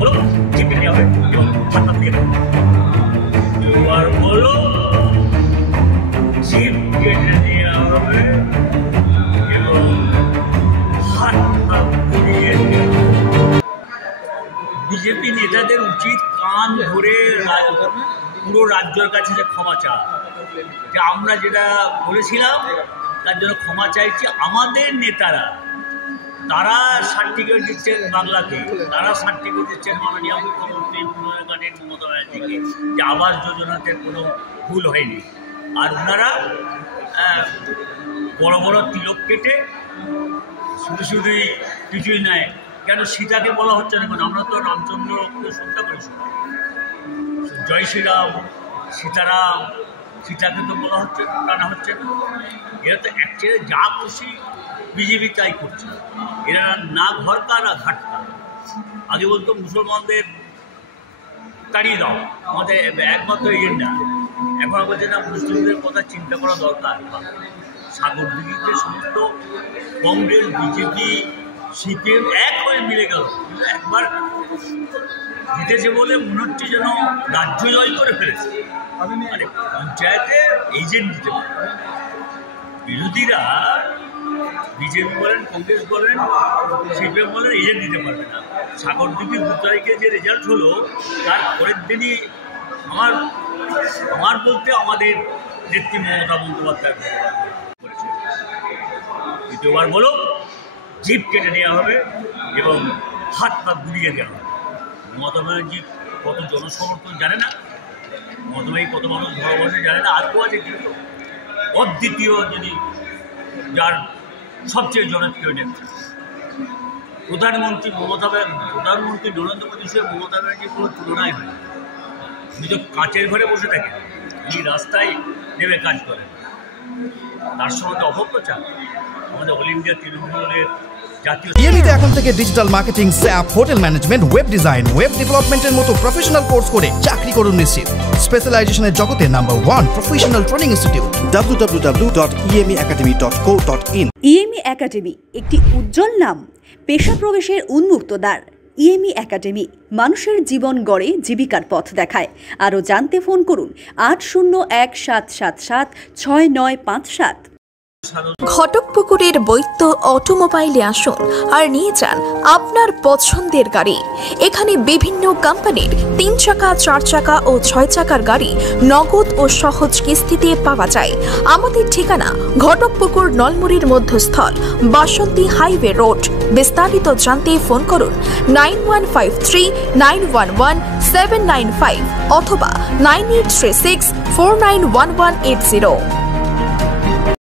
বলো জিপ কেটে নেওয়া হবে এবং হাত পা দিয়ে এবার বলো জিপ কেটে নেওয়া হবে এবং হাত পা দিয়ে বিজেপি নেতাদের উচিত কান ধরে পুরো রাজ্যের কাছে যে ক্ষমা চাওয়া, যে আমরা যেটা বলেছিলাম তার জন্য ক্ষমা চাইছি। আমাদের নেতারা তারা সার্টিফিকেট দিচ্ছেন বাংলাকে, তারা সার্টিফিকেট দিচ্ছেন মাননীয় মুখ্যমন্ত্রী মমতা ব্যানার্জিকে যে আবাস যোজনাতে কোনো ভুল হয়নি, আর ওনারা বড় বড় তিলক কেটে শুধু শুধুই কিছুই নেয়। কেন সীতাকে বলা হচ্ছে না? কেন আমরা তো রামচন্দ্রকে শ্রদ্ধা করি, জয় শ্রীরাম সীতারাম, সীতাকে তো বলা হচ্ছে টানা হচ্ছে না। এরা তো অ্যাকচুয়ালি যা খুশি বিজেপি তাই করছে, এরা না ঘরকা না ঘাটকা। আগে বলতো মুসলমানদের তাড়িয়ে দাও, আমাদের একমাত্র এজেন্ডা। এখন বলছে না মুসলিমদের কথা চিন্তা করা দরকার। সাগরদিঘিতে সমস্ত কংগ্রেস বিজেপি সিপিএম এক হয়ে মিলে গেল, কিন্তু একবার জিতেছে বলে মনে হচ্ছে যেন রাজ্য জয় করে ফেলেছে। মানে পঞ্চায়েতে এজেন্ট দিতে পারে, বিরোধীরা বিজেপি বলেন কংগ্রেস বলেন সিপিএম বলেন এজেন্ট দিতে পারবে না। সাগরদিঘি 2 তারিখে যে রেজাল্ট হলো তার পরের দিনই আমার বলতে আমাদের নেত্রী মমতা বন্দ্যোপাধ্যায় করেছে, দ্বিতীয়বার বলো জিপ কেটে নেওয়া হবে এবং হাত পা গুলিয়ে দেওয়া হবে। মমতা ব্যানার্জি কত জনসমর্থন জানে না, মমতা ব্যানার্জি কত মানুষ ভালোবাসে জানে না। আর কেউ আছে কিন্তু অদ্বিতীয়, যিনি যার সবচেয়ে জনপ্রিয় নেত্রী প্রধানমন্ত্রী নরেন্দ্র মোদী সে মমতা ব্যানার্জির কোনো তুলনায় হয়। উনি তো কাঁচের ঘরে বসে থাকেন, উনি রাস্তায় নেমে কাজ করেন। তার সঙ্গে অপপ্রচার আমাদের অল ইন্ডিয়া তৃণমূলের ইএমইতে এখন থেকে digital marketing, sap, hotel management, web design, web ডেভেলপমেন্টের মতো প্রফেশনাল কোর্স করে চাকরি করুন নিশ্চিত। স্পেশালাইজেশনের জগতে number 1 professional training institute www.emiacademy.co.in। EME academy একটি উজ্জ্বল নাম, পেশা প্রবেশের উন্মুক্ত দ্বার। ইএমই একাডেমি মানুষের জীবন গড়ে, জীবিকার পথ দেখায়। আরও জানতে ফোন করুন 8017776957। ঘটকপুকুরের বৈদ্য অটোমোবাইলে আসুন আর নিয়ে যান আপনার পছন্দের গাড়ি। এখানে বিভিন্ন কোম্পানির 3 চাকা, 4 চাকা ও 6 চাকার গাড়ি নগদ ও সহজ কিস্তিতে পাওয়া যায়। আমাদের ঠিকানা ঘটকপুকুর নলমুড়ির মধ্যস্থল, বাসন্তী হাইওয়ে রোড। বিস্তারিত জানতে ফোন করুন 9153911795 অথবা 9836491180।